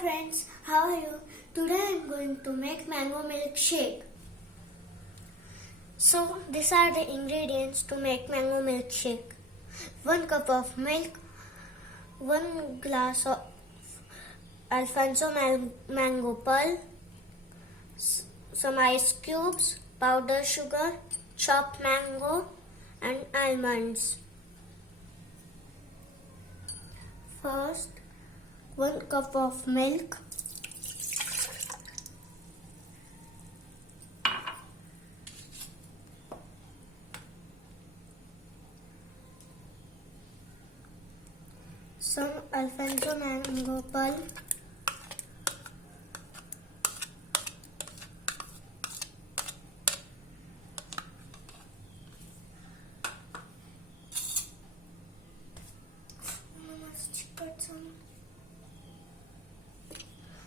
friends, how are you? Today I am going to make mango milkshake. So these are the ingredients to make mango milkshake. 1 cup of milk, 1 glass of Alfonso mango pulp, some ice cubes, powdered sugar, chopped mango and almonds. First, 1 cup of milk, some Alfonso mango pulp,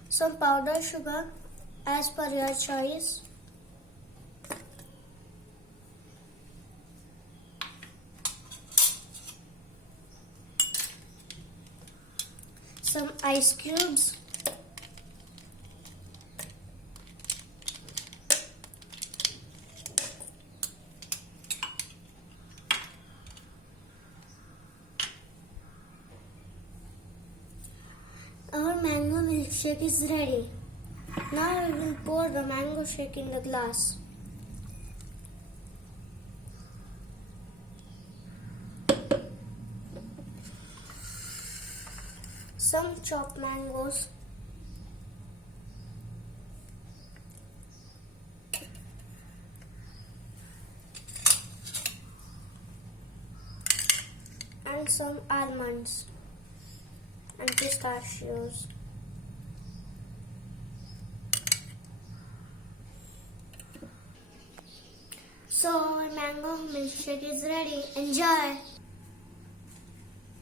some powdered sugar as per your choice, some ice cubes, our mango milkshake is ready. Now we will pour the mango shake in the glass. Some chopped mangoes, and some almonds and pistachios. So our mango milkshake is ready. Enjoy!